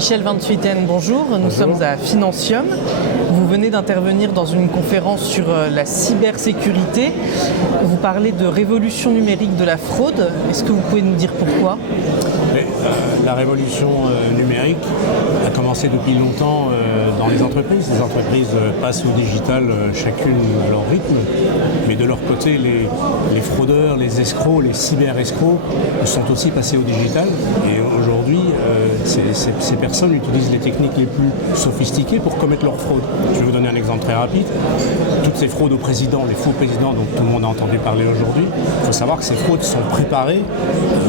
Michel Van Swieten, bonjour. Nous sommes à Financium. Vous venez d'intervenir dans une conférence sur la cybersécurité. Vous parlez de révolution numérique de la fraude. Est-ce que vous pouvez nous dire pourquoi ? La révolution numérique a commencé depuis longtemps dans les entreprises. Les entreprises passent au digital chacune à leur rythme, mais de leur côté, les fraudeurs, les escrocs, les cyber-escrocs sont aussi passés au digital. Et aujourd'hui, ces personnes utilisent les techniques les plus sophistiquées pour commettre leur fraude. Je vais vous donner un exemple très rapide. Toutes ces fraudes au président, les faux présidents dont tout le monde a entendu parler aujourd'hui, il faut savoir que ces fraudes sont préparées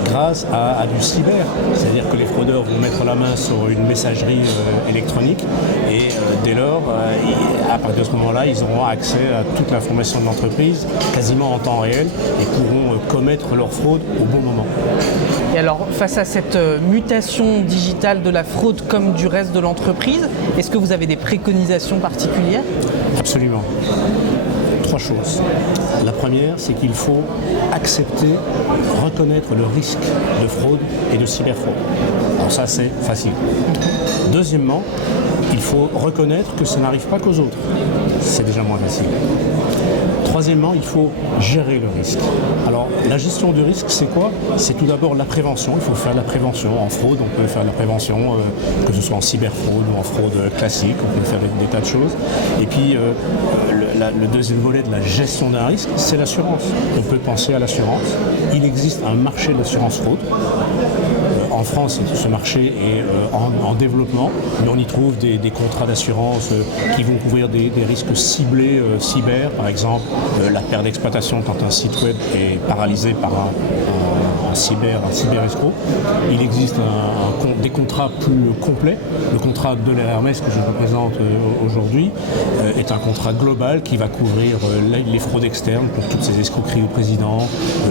grâce à du cyber. C'est-à-dire que les fraudeurs vont mettre la main sur une messagerie électronique et dès lors, à partir de ce moment-là, ils auront accès à toute l'information de l'entreprise quasiment en temps réel et pourront commettre leur fraude au bon moment. Et alors, face à cette mutation digitale de la fraude comme du reste de l'entreprise, est-ce que vous avez des préconisations particulières ? Absolument. 3 choses. La première, c'est qu'il faut accepter, reconnaître le risque de fraude et de cyberfraude. Alors ça, c'est facile. Deuxièmement, il faut reconnaître que ça n'arrive pas qu'aux autres. C'est déjà moins facile. Troisièmement, il faut gérer le risque. Alors, la gestion du risque, c'est quoi ? C'est tout d'abord la prévention. Il faut faire la prévention. En fraude, on peut faire la prévention, que ce soit en cyberfraude ou en fraude classique. On peut faire des tas de choses. Et puis, le deuxième volet de la gestion d'un risque, c'est l'assurance. On peut penser à l'assurance. Il existe un marché de l'assurance fraude. En France, ce marché est en développement, mais on y trouve des contrats d'assurance qui vont couvrir des risques ciblés cyber, par exemple la perte d'exploitation quand un site web est paralysé par un cyber-escroc. Il existe des contrats plus complets. Le contrat de l'Hermès que je représente aujourd'hui est un contrat global qui va couvrir les fraudes externes pour toutes ces escroqueries au président,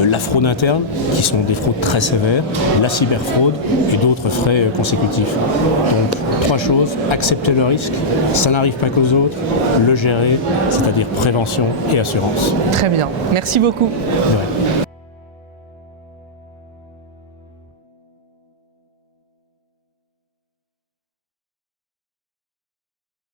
la fraude interne, qui sont des fraudes très sévères, la cyberfraude et d'autres frais consécutifs. Donc 3 choses, accepter le risque, ça n'arrive pas qu'aux autres, le gérer, c'est-à-dire prévention et assurance. Très bien, merci beaucoup. Ouais.